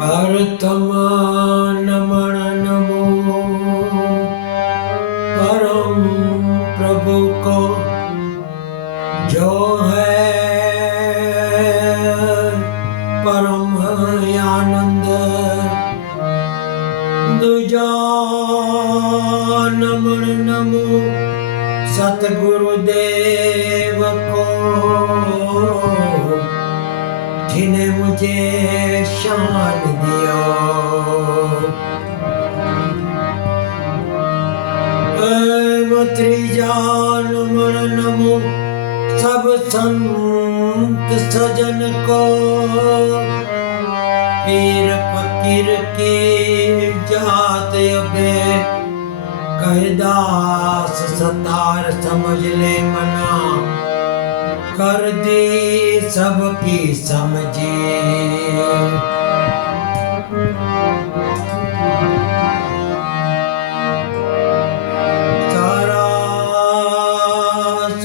भरतमा नमन नमो परम प्रभु को जो है परम आनंद दूजा नमन नमो सतगुरुदेव को जिन्हें मुझे शान दिया। त्रिजा नमन नमो सब संत सजन को पीर फकीर की जात अबे कहदास सतार समझ ले मना कर दी सबकी समझे।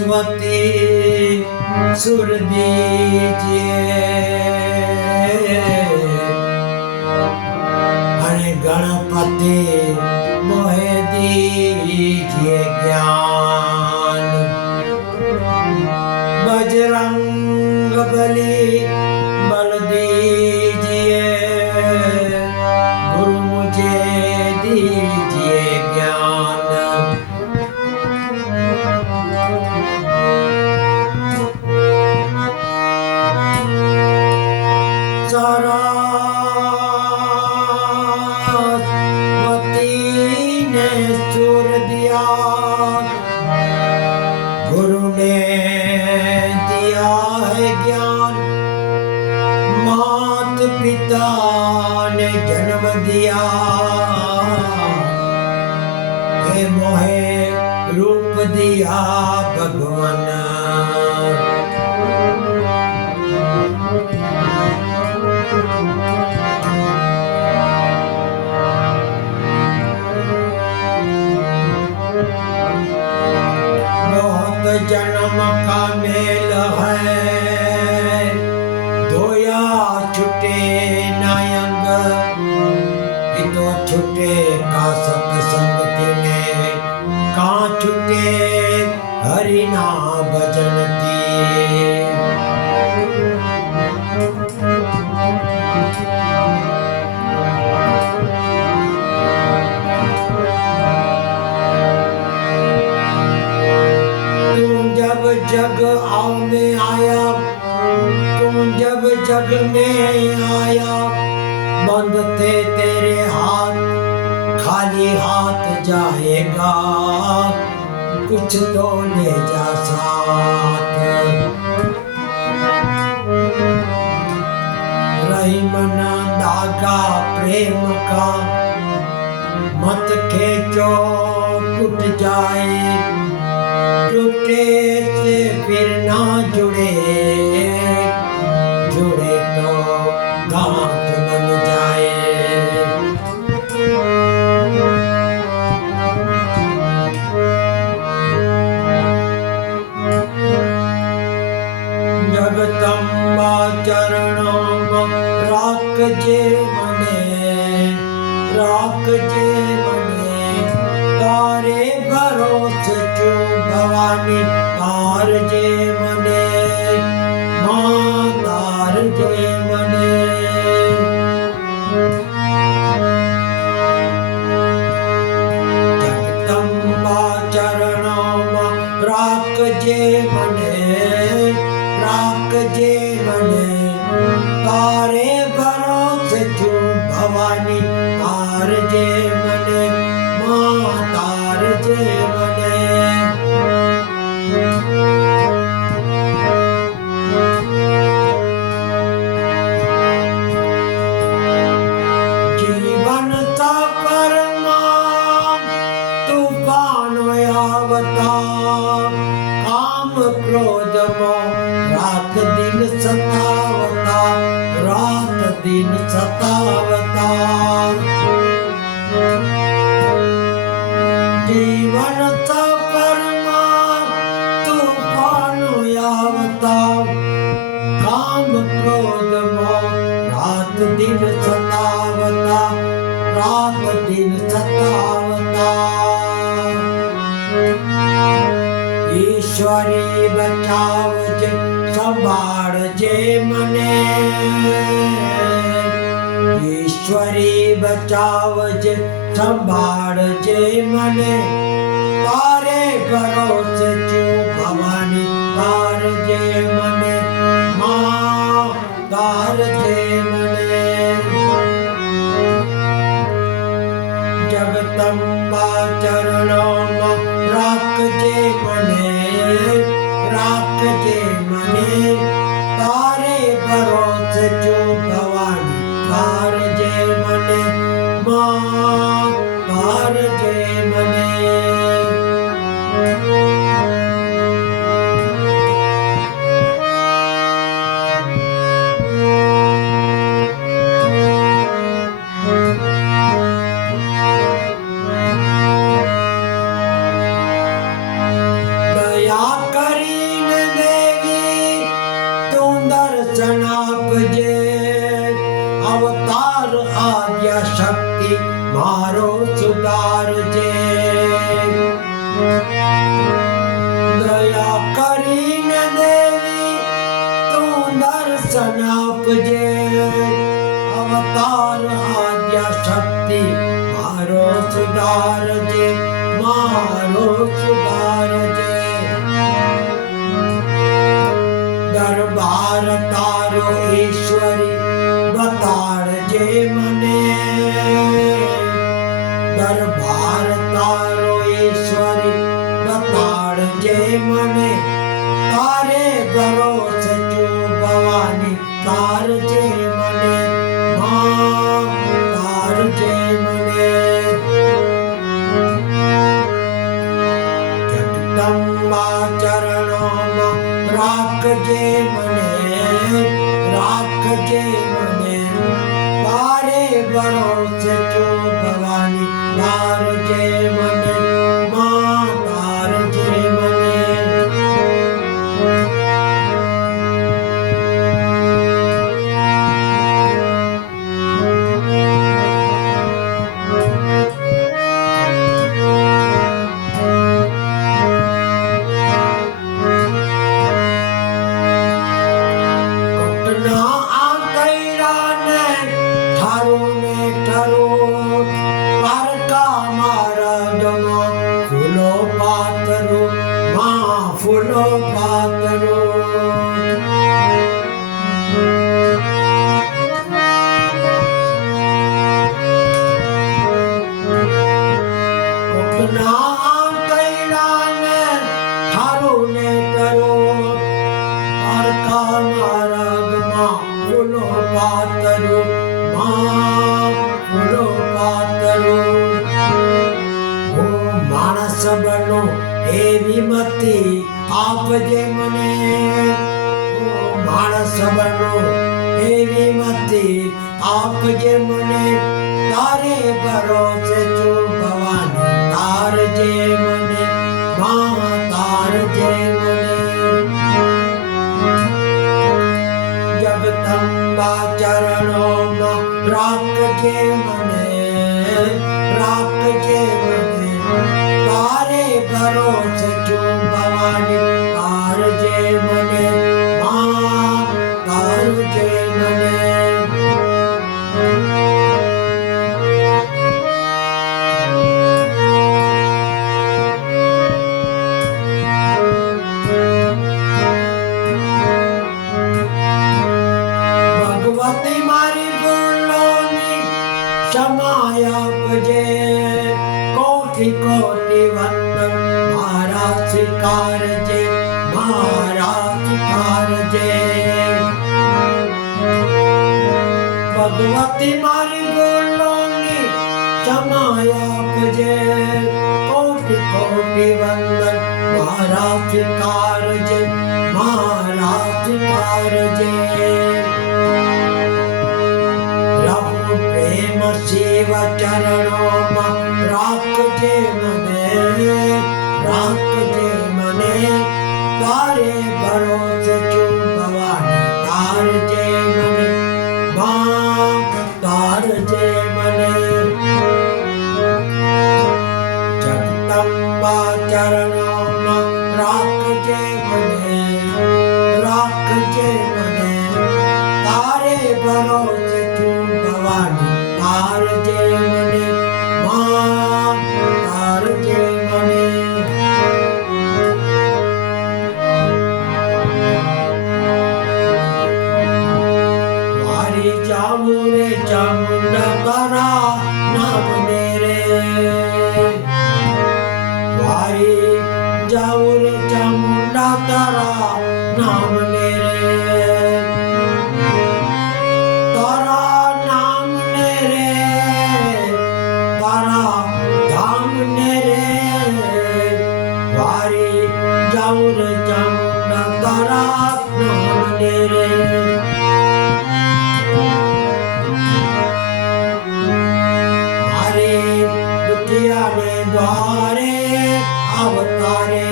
सरस्वती सुर दीजिए अरे गणपति मोहे दीजिए ज्ञान। बजरंग बली बल दीजिए गुरु मुझे दीजिए ज्ञान। सरस्वती ने सुर दिया गुरु ने दिया है ज्ञान। मात पिता ने जन्म दिया हे मोहे रूप दिया भगवान। बहुत जन्म का मेल है धोया छुटे नायंग तो छुटे का सत्संग तिने कहाँ छुटे हरि ना भजन की। जग आओ में आया तुम जब जग में आया बंद थे तेरे हाथ खाली हाथ जाएगा कुछ तो ले जा साथ। रही मना धागा प्रेम का मत खींचो टूट जाए टूटे से फिर ना जुड़े जुड़े तो गांठ बन जाए। जगदम्बा चरणों राख जे मने तारे भरोसे जो भवानी तार जे मने मां तार जे मने। जगदम्बा चरणों राख जे मने तारे भरोसे जो भवानी तार जे मने मां तार जे मने। जीवन सफर तूफान आवता काम क्रोध मो रात दिन બચાવજે સંભાળજે મને ઈશ્વરી બચાવજે સંભાળજે મને તારે ભરોસે છું ભવાની તારજે મને માં તારજે મને જગદંબા ચરણોમાં રાખજે મને તારે ભરોસે છું ભવાની તારજે મને માં તારજે મને અવતાર આદ્યા શક્તિ મારો સુધારજે દયા કરીને દેવી તું દર્શન આપજે અવતાર આદ્યા શક્તિ મારો સુધારજે મારો સુધારજે દરબાર તારો ઈશ્વરી બતાડજે મને દરબાર તારો ઈશ્વરી બતાડજે મને તારે ભરોસે છું ભવાની તારજે મને માં તારજે મને જગદંબા ચરણોમાં રાખજે મને તારે ભરોસે છું ભવાની તારજે મને માં તારજે મને ફૂલો પાતરો કોકના આંકડાને થારું ને કરો પારકા માર્ગમાં ફૂલો પાતરો માં ફૂલો પાતરો માણસ બનો એવી મતિ આપજે મને માણસ બનો એવી મતિ આપજે મને તારે ભરોસે છું ભવાની તારજે મને માં તારજે મને જગદંબા ચરણોમાં રાખજે મને તારે ભરોસે છું ભવાની તારજે મને માં તારજે મને ભગવતી મારી ભૂલોની ક્ષમા આપજે કોટી કોટી વંદન મારા સ્વીકારજે ભગવતી મારી ભૂલોની ક્ષમા આપજે કોટી કોટી વંદન મારા સ્વીકારજે પ્રભુ પ્રેમ શિવ ચરણોમાં રાખજે મને તારે ભરોસે છું ભવાની તારજે મને માં તારજે મને જગદંબા ચરણોમાં રાખજે મને રે મારે દુખિયાને દ્વારે અવતારે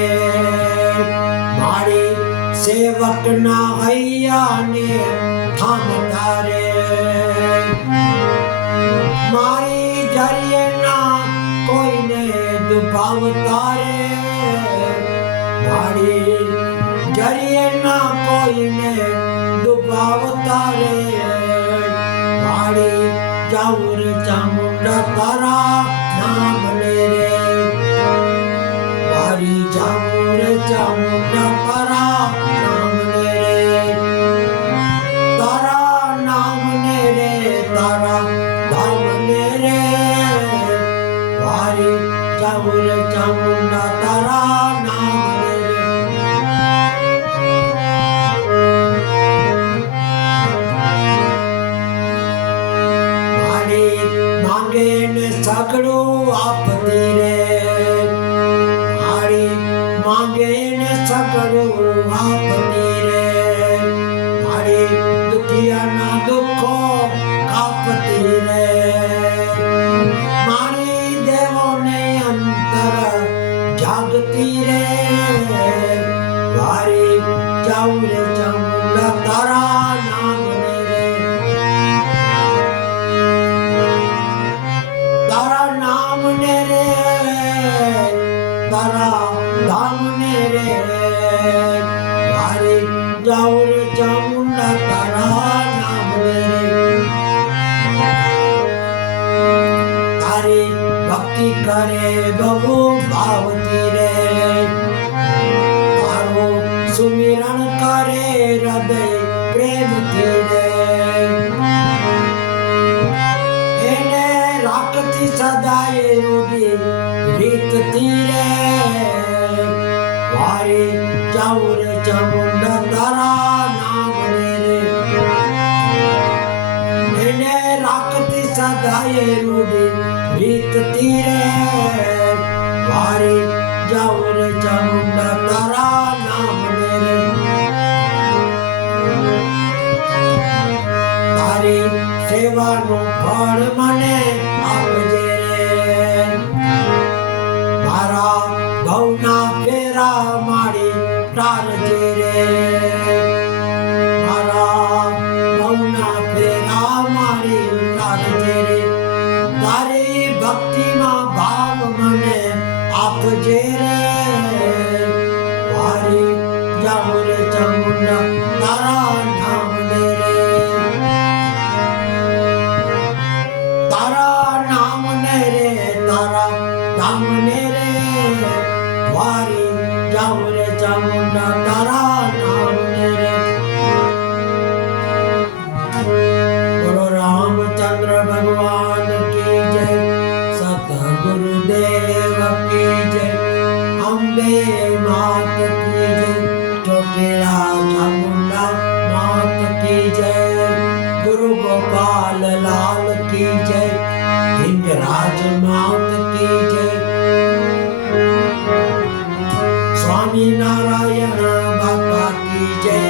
મારી સેવકના હૈયાને થામતા રે મારી જરિયના કોઈને દુભાવતા રે મારી જરિયના કોઈને દુભાવતા રે મારી જાઉર ચામુંડા તારા નામ લે રે મારી જાઉર ચામુંડા તારા નામ લે રે તારા નામ લે રે તારા ધામ લે રે મારી જાઉર ચામુંડા તારા નામ લે રે માંગે ને સગડું આપતી રે મારી માંગે ને સગડું આપતી રે મારી દુખિયાના દુઃખો કાપતી રે મારી દેવોને અંતર જાગતી રે મારી જાઉં રે ચામુંડા તારા નામ લે રે તારા નામ ને રે તારા ધામ ને રે મારી જાઉં રે ચામુંડા તારા નામ ને રે તારી ભક્તિ કરે બહુ ભાવતી રે તારો સુમિરણ કરે હૃદય પ્રેમથી રે એને રાખતી સદાય રૂડી રીતથી રે વારે જાઉં રે ચામુંડા તારા નામ લે રે એને રાખતી સદાય રૂડી રીતથી રે વારે જાઉં રે ચામુંડા તારા નામ લે રે તારી સેવાનું ફળ મને આપજે રે મારા ઘઉંના ફેરા મારી ટાળજે રે મારા ઘઉંના ફેરા મારી ટાળજે રે તારી ભક્તિમાં ભાવ મને આપજે રે મારી જાઉં રે ચામુંડા તારા નામ લે રે તારા નામ ને રે તારા ધામ ને રે વારી જાઉં રે ચામુંડા તારા નામ ને રે બોલો રામચંદ્ર ભગવાન કી જય સતગુરુદેવ કી જય અંબે માત કી જય ચોટીલા ચામુંડા માત કી જય ગુરુ ગોપાલ લાલ की जय हिंगराज मात की जय स्वामी नारायण बाबा की जय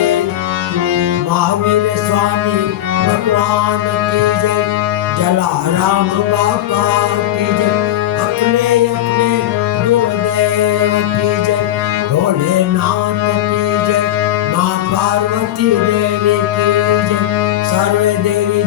महावीर स्वामी भगवान की जय जलाराम बाबा की जय अपने अपने गुरुदेव की जय भोलेनाथ की जय माँ पार्वती देवी की जय सर्व देवी